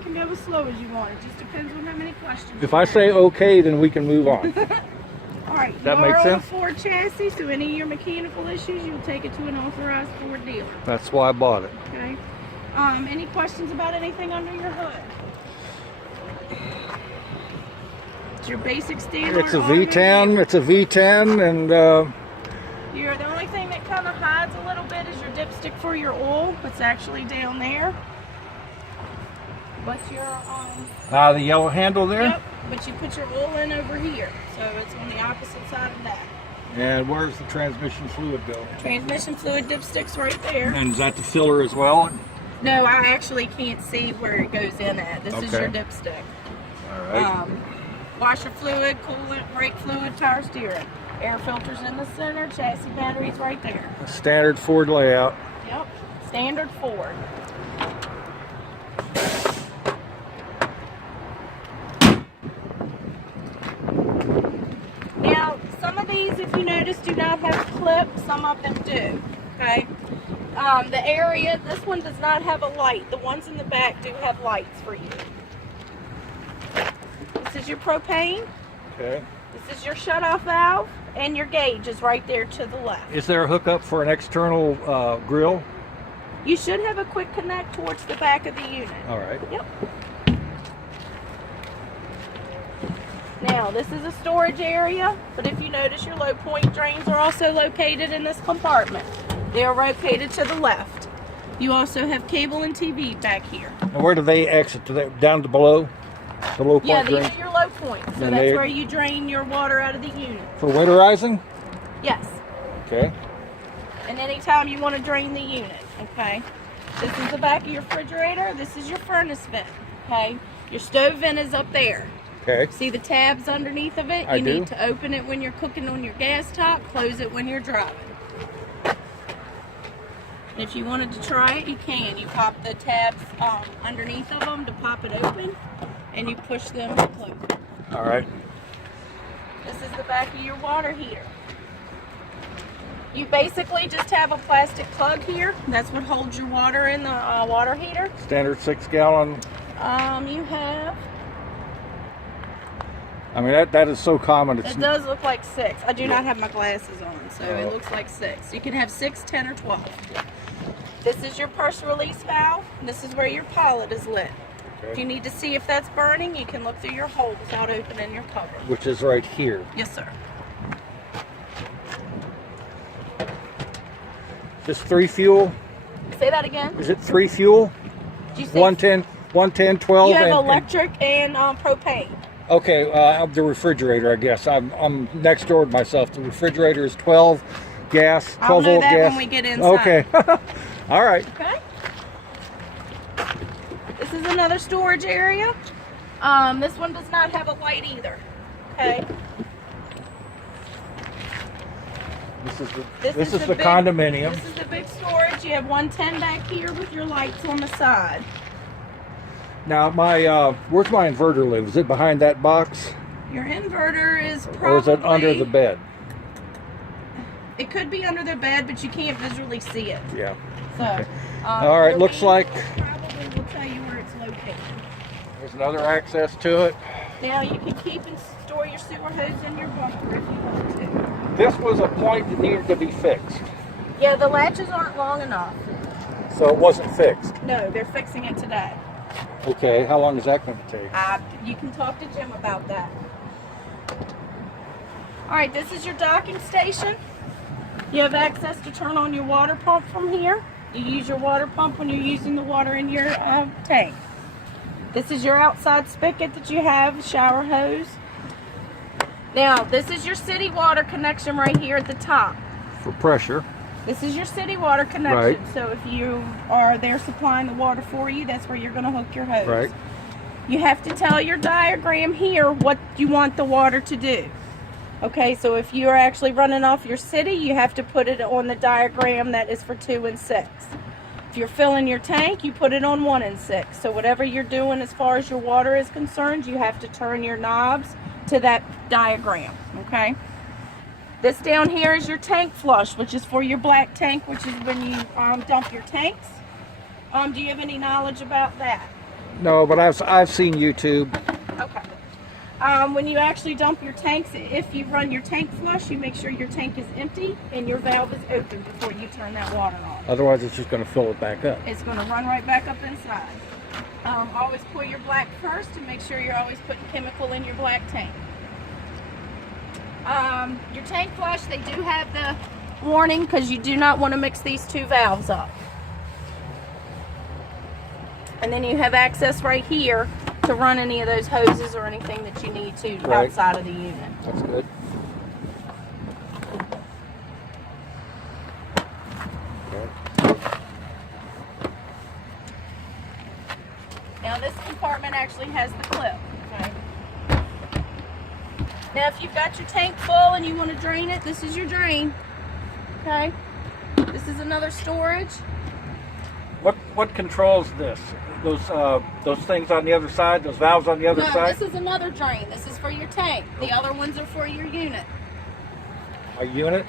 can go as slow as you want. It just depends on how many questions. If I say okay, then we can move on. All right. That makes sense? You are on a Ford chassis, so any of your mechanical issues, you'll take it to an authorized Ford dealer. That's why I bought it. Okay. Any questions about anything under your hood? It's your basic standard. It's a V10. It's a V10, and the only thing that kind of hides a little bit is your dipstick for your oil. It's actually down there. But your the yellow handle there. Yep. But you put your oil in over here, so it's on the opposite side of that. And where's the transmission fluid go? Transmission fluid dipstick's right there. And is that the filler as well? No, I actually can't see where it goes in at. This is your dipstick. All right. Washer fluid, coolant, brake fluid, power steering. Air filters in the center, chassis batteries right there. A standard Ford layout. Yep, standard Ford. Now, some of these, if you notice, do not have a clip. Some of them do, okay? The area, this one does not have a light. The ones in the back do have lights for you. This is your propane. Okay. This is your shutoff valve, and your gauge is right there to the left. Is there a hookup for an external grill? You should have a quick connect towards the back of the unit. All right. Yep. Now, this is a storage area, but if you notice, your low point drains are also located in this compartment. They are located to the left. You also have cable and TV back here. And where do they exit? Down to below? The low point Yeah, drain? these are your low points. So And that's where you drain your water out of the unit. For winterizing? Yes. Okay. And anytime you want to drain the unit, okay? This is the back of your refrigerator. This is your furnace vent, okay? Your stove vent is up there. Okay. See the tabs underneath of it? You need to open it when you're cooking on your gas top, close it when you're driving. And if you wanted to try it, you can. You pop the tabs underneath of them to pop it open, and you push them to close. All right. This is the back of your water heater. You basically just have a plastic plug here. That's what holds your water in the water heater. Standard 6-gallon. You have... I mean, that is so common. It does look like 6. I do not have my glasses on, so it looks like 6. You can have 6, 10, or 12. This is your purse release valve. This is where your pilot is lit. Okay. If you need to see if that's burning, you can look through your hole without opening your cover. Which is right here. Yes, sir. Just 3 fuel? Say that again. Is it 3 fuel? Did you say 110, 12? You have electric and propane. Okay, the refrigerator, I guess. I'm next door to myself. The refrigerator is 12 gas, 12 I'll know volt that gas. when we get inside. Okay. All right. Okay. This is another storage area. This one does not have a light either. Okay. This is the condominium. This is the big storage. You have 110 back here with your lights on the side. Now, where's my inverter live? Is it behind that box? Your inverter is probably... Or is it under the bed? It could be under the bed, but you can't visually see it. Yeah. So, okay. All right, looks like... Probably will tell you where it's located. There's another access to it. Now, you can keep and store your sewer hose in your bunker if you want to. This was a point that needed to be fixed. Yeah, the latches aren't long enough. So it wasn't fixed? No, they're fixing it today. Okay, how long is that going to take? You can talk to Jim about that. All right, this is your docking station. You have access to turn on your water pump from here. You use your water pump when you're using the water in your tank. This is your outside spigot that you have, shower hose. Now, this is your city water connection right here at the top. For pressure. This is your city water connection. Right. So if you are there supplying the water for you, that's where you're going to hook your hose. Right. You have to tell your diagram here what you want the water to do. Okay, so if you're actually running off your city, you have to put it on the diagram that is for 2 and 6. If you're filling your tank, you put it on 1 and 6. So whatever you're doing as far as your water is concerned, you have to turn your knobs to that diagram, okay? This down here is your tank flush, which is for your black tank, which is when you dump your tanks. Do you have any knowledge about that? No, but I've seen YouTube. Okay. When you actually dump your tanks, if you run your tank flush, you make sure your tank is empty and your valve is open before you turn that water on. Otherwise, it's just going to fill it back up. It's going to run right back up inside. Always pour your black first and make sure you're always putting chemical in your black tank. Your tank flush, they do have the warning because you do not want to mix these two valves up. And then you have access right here to run any of those hoses or anything that you need to outside of the unit. That's good. Now this compartment actually has the clip. Okay. Now if you've got your tank full and you want to drain it, this is your drain. Okay. This is another storage. What controls this? Those things on the other side, those valves on the other side? No, this is another drain. This is for your tank. The other ones are for your unit. A unit?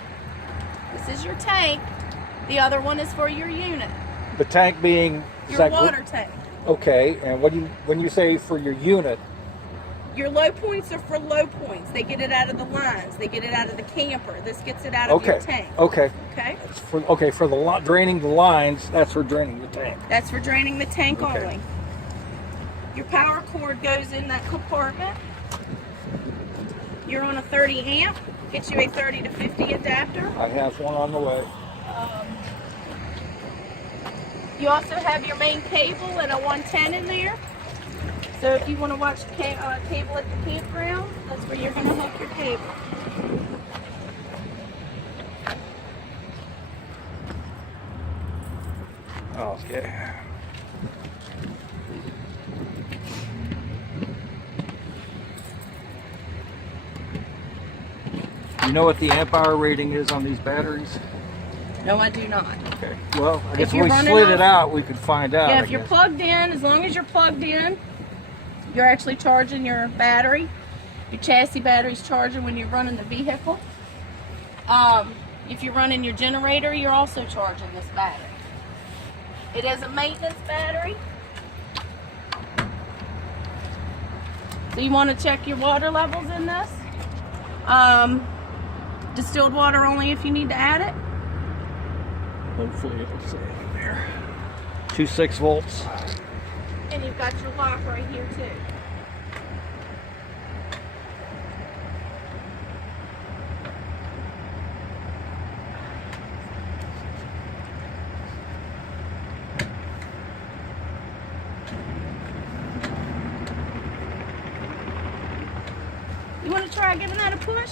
This is your tank. The other one is for your unit. The tank being Your water tank. Okay, and when you say for your unit? Your low points are for low points. They get it out of the lines. They get it out of the camper. This gets it out of your tank. Okay. Okay. For the draining the lines, that's for draining the tank. That's for draining the tank only. Your power cord goes in that compartment. You're on a 30 amp. Gets you a 30 to 50 adapter. I have one on the way. You also have your main cable and a 110 in there. So if you want to watch cable at the campground, that's where you're going to hook your cable. Okay. You know what the amp hour rating is on these batteries? No, I do not. Okay. Well, I guess If if you're we running slid off- it out, we could find out. Yeah, I if you're guess. plugged in, as long as you're plugged in, you're actually charging your battery. Your chassis battery's charging when you're running the vehicle. If you're running your generator, you're also charging this battery. It is a maintenance battery. So you want to check your water levels in this. Distilled water only if you need to add it. Hopefully it'll say it in there. 2.6 volts. And you've got your lock right here too. You want to try giving that a push?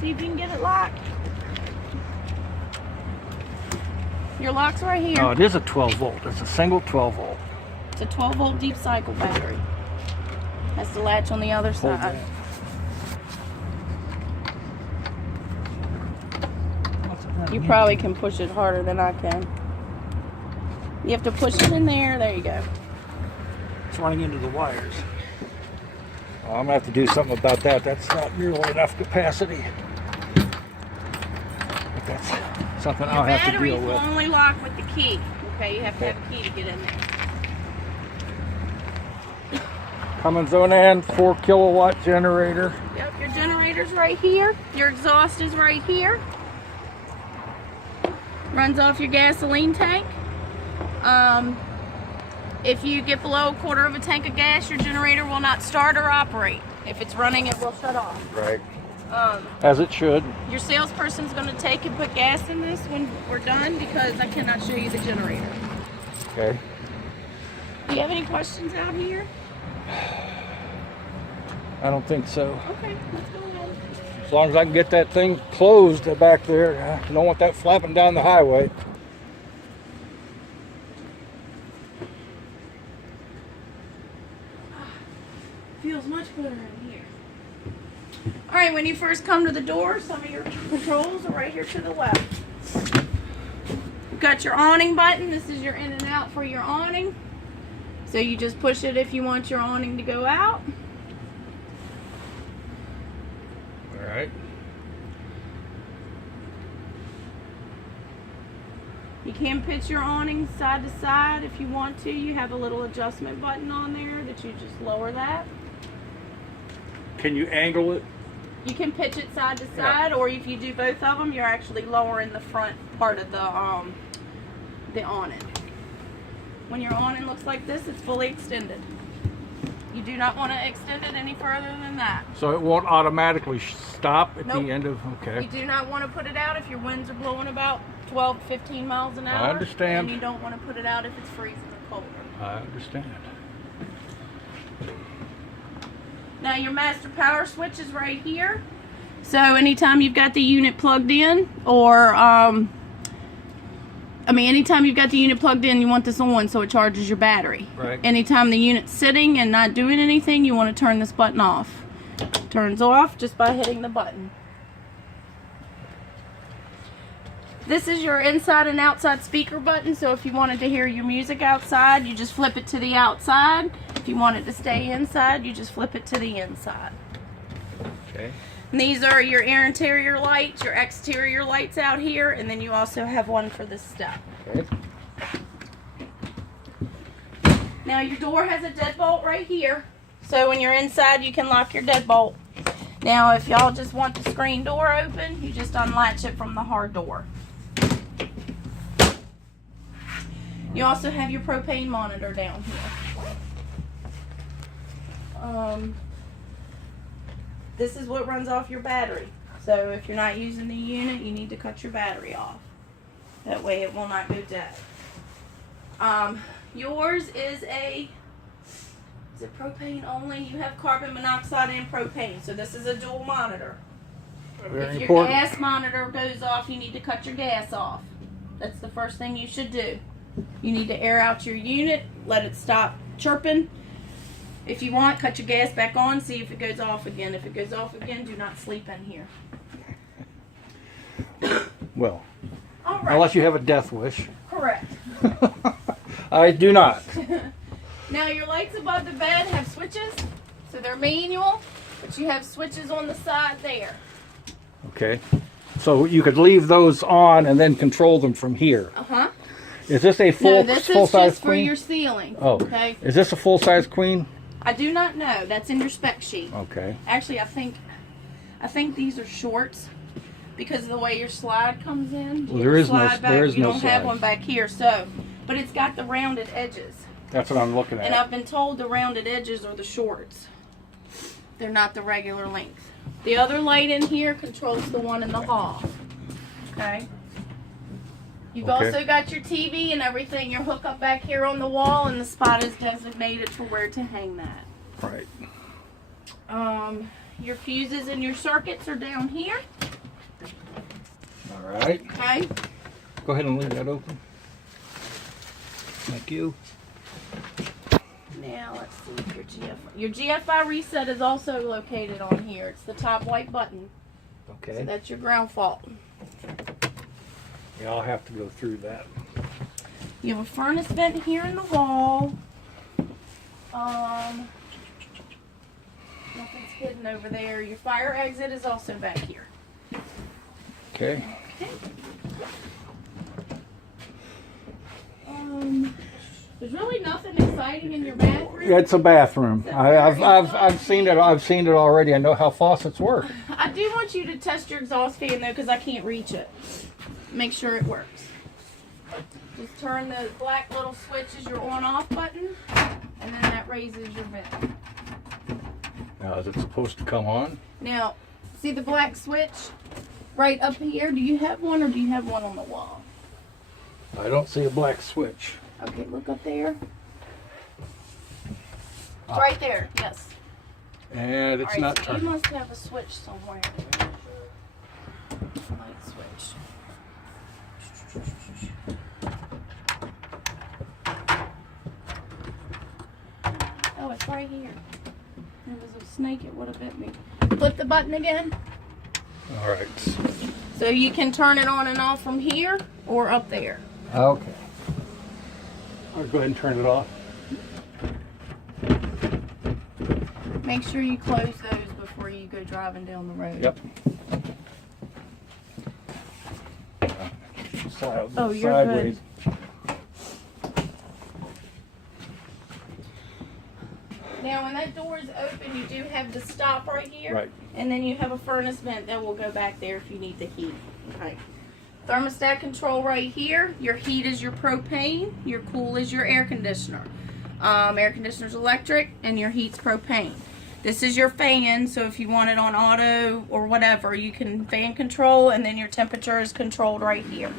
See if you can get it locked. Your lock's right here. Oh, it is a 12 volt. It's a single 12 volt. It's a 12 volt deep cycle battery. Has the latch on the other Hold side. that. You probably can push it harder than I can. You have to push it in there. There you go. It's running into the wires. Oh, I'm going to have to do something about that. That's not nearly enough capacity. But that's something I'll have to deal Batteries will with. only lock with the key. Okay, you have to have a key to get in there. Cummins Onan 4 kilowatt generator. Yep, your generator's right here. Your exhaust is right here. Runs off your gasoline tank. If you get below a quarter of a tank of gas, your generator will not start or operate. If it's running, it will shut off. Right. As it should. Your salesperson's going to take and put gas in this when we're done because I cannot show you the generator. Okay. Do you have any questions out here? I don't think so. Okay, let's go ahead. As long as I can get that thing closed back there. I don't want that flapping down the highway. Feels much better in here. All right, when you first come to the door, some of your controls are right here to the left. You've got your awning button. This is your in and out for your awning. So you just push it if you want your awning to go out. All right. You can pitch your awning side to side if you want to. You have a little adjustment button on there that you just lower that. Can you angle it? You can pitch it side to side, or if you do both of them, you're actually lowering the front part of the awning. When your awning looks like this, it's fully extended. You do not want to extend it any further than that. So it won't automatically stop at Nope. the end of, okay. You do not want to put it out if your winds are blowing about 12 to 15 miles an hour. I understand. And you don't want to put it out if it's freezing or colder. I understand. Now your master power switch is right here. So anytime you've got the unit plugged in, or anytime you've got the unit plugged in, you want this on so it charges your battery. Right. Anytime the unit's sitting and not doing anything, you want to turn this button off. Turns off just by hitting the button. This is your inside and outside speaker button, so if you wanted to hear your music outside, you just flip it to the outside. If you want it to stay inside, you just flip it to the inside. Okay. And these are your interior lights, your exterior lights out here, and then you also have one for this step. Okay. Now your door has a deadbolt right here, so when you're inside you can lock your deadbolt. Now if y'all just want the screen door open, you just unlatch it from the hard door. You also have your propane monitor down here. This is what runs off your battery. So if you're not using the unit, you need to cut your battery off. That way it will not go dead. Yours is it propane only? You have carbon monoxide and propane. So this is a dual monitor. Very If your important. gas monitor goes off, you need to cut your gas off. That's the first thing you should do. You need to air out your unit, let it stop chirping. If you want, cut your gas back on, see if it goes off again. If it goes off again, do not sleep in here. Well, All right. unless you have a death wish. Correct. I do not. Now your lights above the bed have switches, so they're manual, but you have switches on the side there. Okay. So you could leave those on and then control them from here. Uh-huh. Is this a No, this is full-size just for queen? your ceiling. Oh. Okay. Is this a full-size queen? I do not know. That's in your spec sheet. Okay. Actually, I think these are shorts because of the way your slide comes in. Well, there is no- Slide back, there is you no don't have slide. one back here, so, but it's got the rounded edges. That's what I'm looking And at. I've been told the rounded edges are the shorts. They're not the regular length. The other light in here controls the one in the hall. Okay. You've Okay. also got your TV and everything. Your hookup back here on the wall, and the spot is designated for where to hang that. Right. Your fuses and your circuits are down here. All right. Okay. Go ahead and leave that open. Thank you. Now let's see your GFI reset is also located on here. It's the top white button. So Okay. that's your ground fault. Yeah, I'll have to go through that. You have a furnace vent here in the wall. Nothing's hidden over there. Your fire exit is also back here. Okay. There's really nothing exciting in your bathroom. It's a bathroom. I've seen it. I've seen it already. I know how faucets work. I do want you to test your exhaust fan though, because I can't reach it. Make sure it works. Just turn the black little switch as your on-off button, and then that raises your vent. Now, is it supposed to come on? Now, see the black switch right up here? Do you have one, or do you have one on the wall? I don't see a black switch. Okay, look up there. It's right there, yes. And it's All right, not so turning. you must have a switch somewhere. Light switch. Oh, it's right here. If there was a snake, it would have bit me. Flip the button again. All right. So you can turn it on and off from here or up there. Okay. I'll go ahead and turn it off. Make sure you close those before you go driving down the road. Yep. Oh, you're sideways. good. Now, when that door is open, you do have the stop right here. Right. And then you have a furnace vent that will go back there if you need the heat. Okay. Thermostat control right here. Your heat is your propane. Your cool is your air conditioner. Air conditioner's electric, and your heat's propane. This is your fan, so if you want it on auto or whatever, you can fan control, and then your temperature is controlled right here.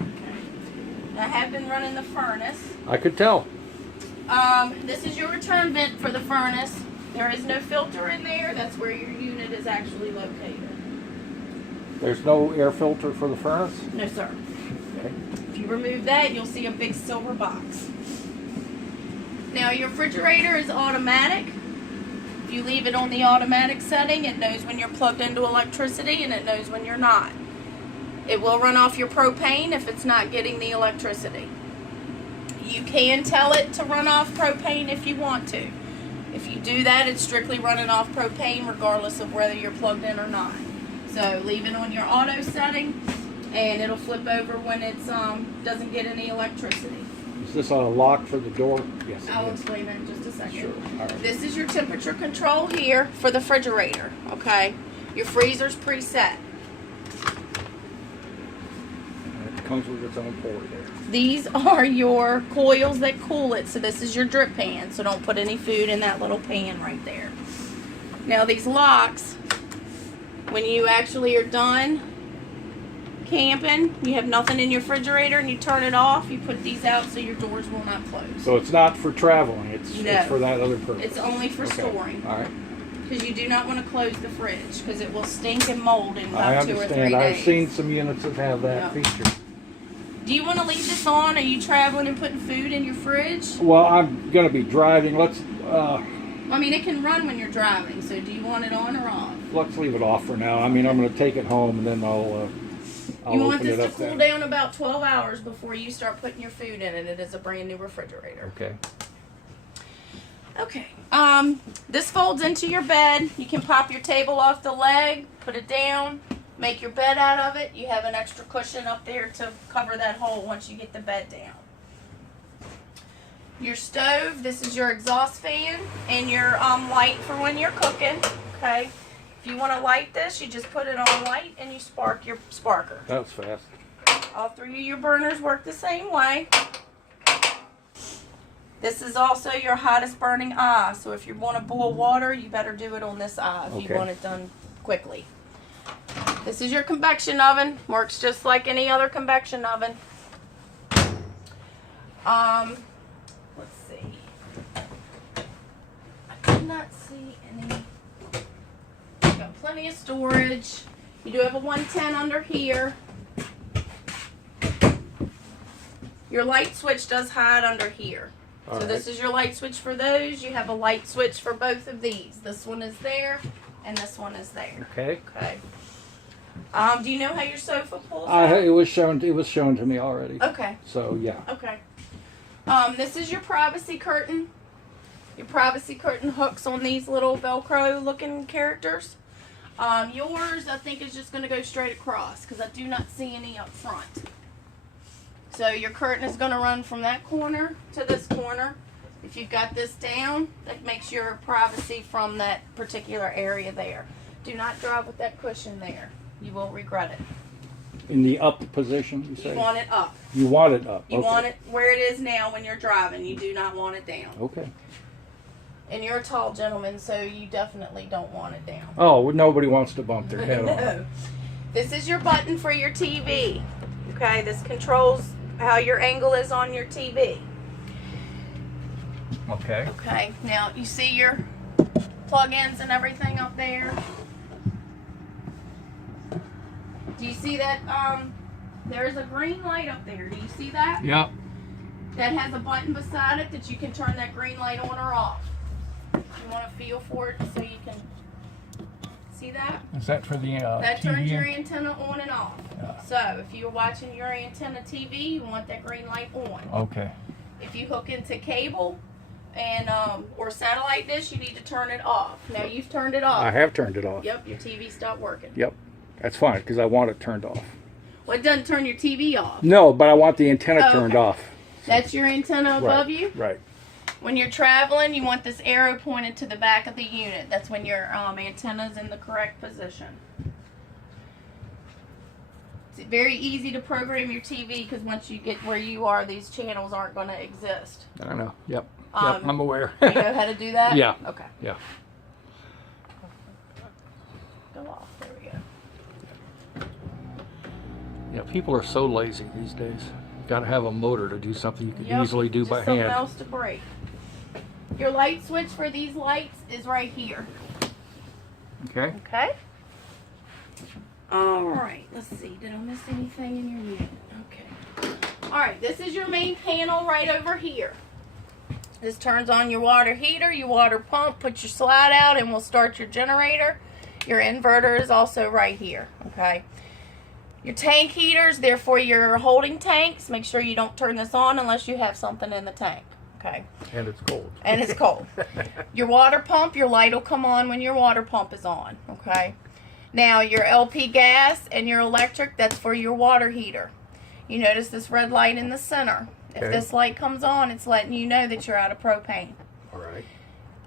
Okay. I have been running the furnace. I could tell. This is your return vent for the furnace. There is no filter in there. That's where your unit is actually located. There's no air filter for the furnace? No, sir. Okay. If you remove that, you'll see a big silver box. Now, your refrigerator is automatic. If you leave it on the automatic setting, it knows when you're plugged into electricity and it knows when you're not. It will run off your propane if it's not getting the electricity. You can tell it to run off propane if you want to. If you do that, it's strictly running off propane regardless of whether you're plugged in or not. So leave it on your auto setting and it'll flip over when it doesn't get any electricity. Is this on a lock for the door? Yes. I'll explain that in just a second. Sure. All right. This is your temperature control here for the refrigerator, okay? Your freezer's preset. It comes with its own port there. These are your coils that cool it. So this is your drip pan, so don't put any food in that little pan right there. Now these locks, when you actually are done camping, you have nothing in your refrigerator and you turn it off, you put these out so your doors will not close. So it's not for traveling, it's No. for that other purpose. It's only for storing. All right. Because you do not want to close the fridge because it will stink and mold in I about 2 or 3 understand. days. I've seen some units that have that Yeah. feature. Do you want to leave this on? Are you traveling and putting food in your fridge? Well, I'm going to be driving. I mean, it can run when you're driving, so do you want it on or off? Let's leave it off for now. I mean, I'm going to take it home and then I'll You want open this it to up cool then. down about 12 hours before you start putting your food in it. It is a brand new refrigerator. Okay. Okay. This folds into your bed. You can pop your table off the leg, put it down, make your bed out of it. You have an extra cushion up there to cover that hole once you get the bed down. Your stove, this is your exhaust fan and your light for when you're cooking. Okay. If you want to light this, you just put it on light and you spark your sparker. That was fast. All 3 of your burners work the same way. This is also your hottest burning eye. So if you want to boil water, you better do it on this eye if you want it done quickly. This is your convection oven. Works just like any other convection oven. Let's see. I did not see any. Got plenty of storage. You do have a 110 under here. Your light switch does hide under here. So this is your light switch for those. You have a light switch for both of these. This one is there and this one is there. Okay. Okay. Do you know how your sofa pulls out? It was shown to me already. Okay. So yeah. Okay. This is your privacy curtain. Your privacy curtain hooks on these little Velcro looking characters. Yours, I think, is just going to go straight across because I do not see any up front. So your curtain is going to run from that corner to this corner. If you've got this down, that makes your privacy from that particular area there. Do not drive with that cushion there. You will regret it. In the up position, you say? You want it up. You want it up. You want it where it is now when you're driving. You do not want it down. Okay. And you're a tall gentleman, so you definitely don't want it down. Oh, well, nobody wants to bump their head on. No. This is your button for your TV. Okay, this controls how your angle is on your TV. Okay. Okay, now you see your plug-ins and everything up there. Do you see that? There's a green light up there. Do you see that? Yep. That has a button beside it that you can turn that green light on or off. You want to feel for it so you can see that? Is that for the That TV? turns your antenna on and off. Yeah. So if you're watching your antenna TV, you want that green light on. Okay. If you hook into cable and or satellite dish, you need to turn it off. Now you've turned it off. I have turned it off. Yep, your TV stopped working. Yep. That's fine because I want it turned off. Well, it doesn't turn your TV off. No, but I want the antenna turned Okay. off. That's your antenna above Right, you? right. When you're traveling, you want this arrow pointed to the back of the unit. That's when your antenna's in the correct position. It's very easy to program your TV because once you get where you are, these channels aren't going to exist. I don't know. Yep. Yep, I'm aware. You know how to do that? Yeah. Okay. Yeah. Go off. There we go. Yeah, people are so lazy these days. Got to have a motor to do something you can Yep, easily do just by something hand. else to break. Your light switch for these lights is right here. Okay. Okay. All right. Let's see. Did I miss anything in your unit? Okay. All right. This is your main panel right over here. This turns on your water heater, your water pump. Put your slide out, and we'll start your generator. Your inverter is also right here. Okay. Your tank heaters, they're for your holding tanks. Make sure you don't turn this on unless you have something in the tank. Okay. And it's cold. And it's cold. Your water pump, your light will come on when your water pump is on. Okay. Now, your LP gas and your electric, that's for your water heater. You notice this red light in the center. Okay. If this light comes on, it's letting you know that you're out of propane. All right.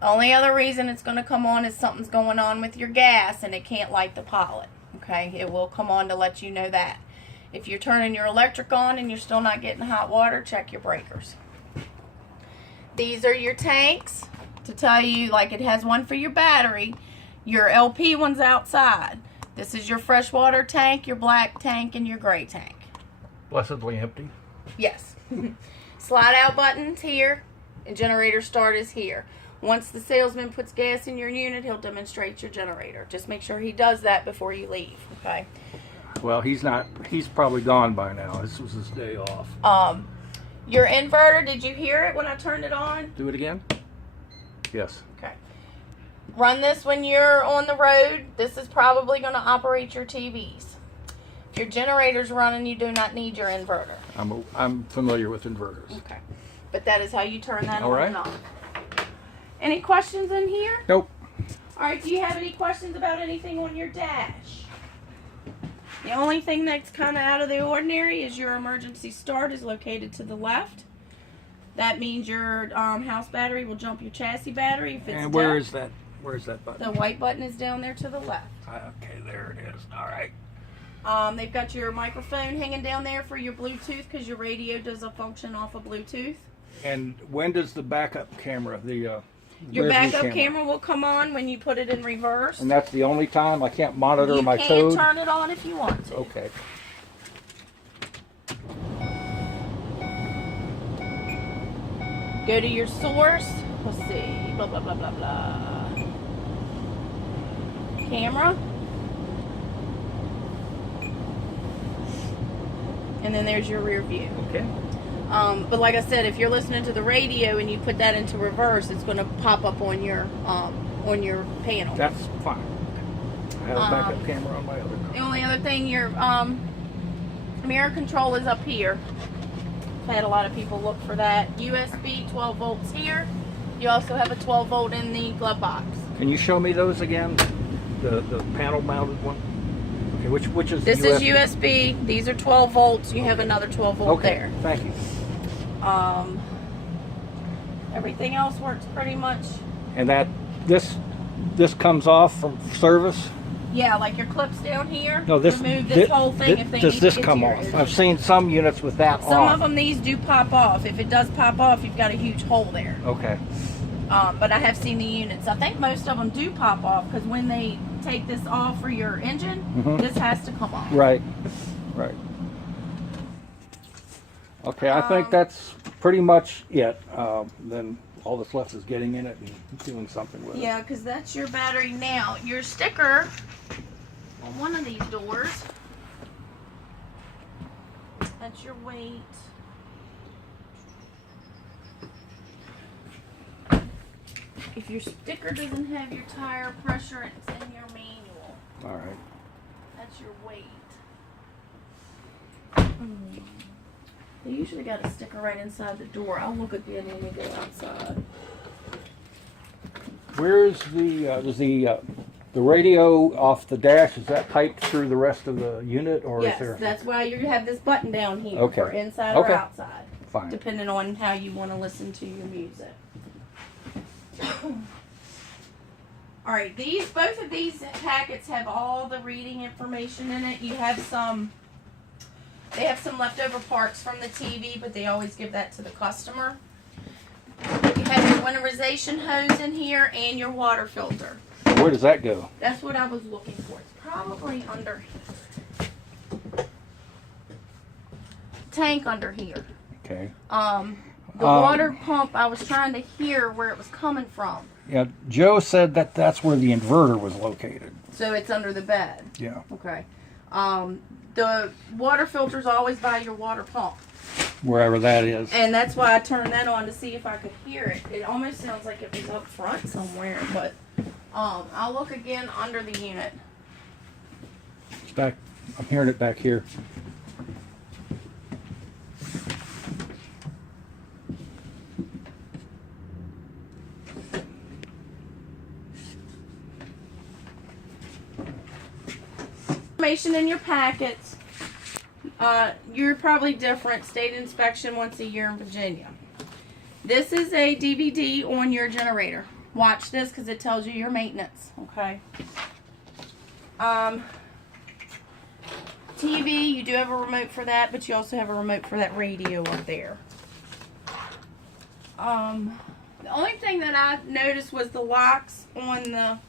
Only other reason it's going to come on is something's going on with your gas and it can't light the pilot. Okay, it will come on to let you know that. If you're turning your electric on and you're still not getting hot water, check your breakers. These are your tanks to tell you, like it has one for your battery. Your LP one's outside. This is your freshwater tank, your black tank, and your gray tank. Blessedly empty. Yes. Slide out button's here, and generator start is here. Once the salesman puts gas in your unit, he'll demonstrate your generator. Just make sure he does that before you leave, okay? Well, he's probably gone by now. This was his day off. Your inverter, did you hear it when I turned it on? Do it again? Yes. Okay. Run this when you're on the road. This is probably going to operate your TVs. If your generator's running, you do not need your inverter. I'm familiar with inverters. Okay. But that is how you turn that All on right. and off. Any questions in here? Nope. All right, do you have any questions about anything on your dash? The only thing that's kind of out of the ordinary is your emergency start is located to the left. That means your house battery will jump your chassis battery. If it's And where dead. is that? Where's that button? The white button is down there to the left. Okay, there it is. All right. They've got your microphone hanging down there for your Bluetooth because your radio does a function off of Bluetooth. And when does the backup camera, Your rear view backup camera will come on when you put it in reverse. And that's the only time I can't monitor my You code? can turn it on if you want to. Okay. Go to your source. Let's see. Blah, blah, blah, blah, blah. Camera. And then there's your rear view. Okay. But like I said, if you're listening to the radio and you put that into reverse, it's going to pop up on your panel. That's fine. I have a backup camera on my other car. The only other thing, your mirror control is up here. I've had a lot of people look for that. USB 12 volts here. You also have a 12 volt in the glove box. Can you show me those again? The panel mounted one? Okay, which is This USB? is USB. These are 12 volts. You have another 12 volt Okay, there. thank you. Everything else works pretty much. And this comes off from service? Yeah, like your clips down here. No, this remove this whole thing if they does need this to get come to your off? engine. I've seen some units with that Some off. of them, these do pop off. If it does pop off, you've got a huge hole there. Okay. But I have seen the units. I think most of them do pop off because when they take this off for your engine, this has to come off. Right. Right. Okay, I think that's pretty much it. Then all that's left is getting in it and doing something with it. Yeah, because that's your battery now. Your sticker on one of these doors, that's your weight. If your sticker doesn't have your tire pressure, it's in your manual. All right. That's your weight. They usually got a sticker right inside the door. I'll look again when we go outside. Where's the does the The radio off the dash, is that piped through the rest of the unit, or Yes, is there? that's why you have this button down here Okay. for inside or Okay. outside, Fine. depending on how you want to listen to your music. All right, both of these packets have all the reading information in it. They have some leftover parts from the TV, but they always give that to the customer. You have your winterization hose in here and your water filter. Where does that go? That's what I was looking for. It's probably under tank under here. Okay. The water pump, I was trying to hear where it was coming from. Yeah, Joe said that that's where the inverter was located. So it's under the bed. Yeah. Okay. The water filter's always by your water pump. Wherever that is. And that's why I turned that on to see if I could hear it. It almost sounds like it was up front somewhere, but I'll look again under the unit. It's back. I'm hearing it back here. Information in your packets. You're probably different. State inspection once a year in Virginia. This is a DVD on your generator. Watch this because it tells you your maintenance. Okay. TV, you do have a remote for that, but you also have a remote for that radio up there. The only thing that I noticed was the locks on the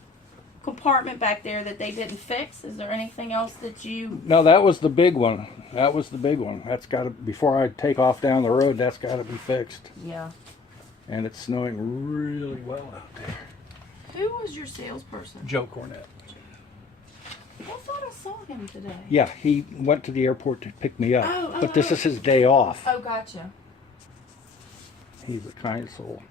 compartment back there that they didn't fix. Is there anything else that you... No, that was the big one. That was the big one. That's got to, before I take off down the road, that's got to be fixed. Yeah. And it's snowing really well out there. Who was your salesperson? Joe Cornett. I thought I saw him today. Yeah, he went to the airport to pick me up. Oh, but this is his day off. Oh, gotcha. He's a kind soul.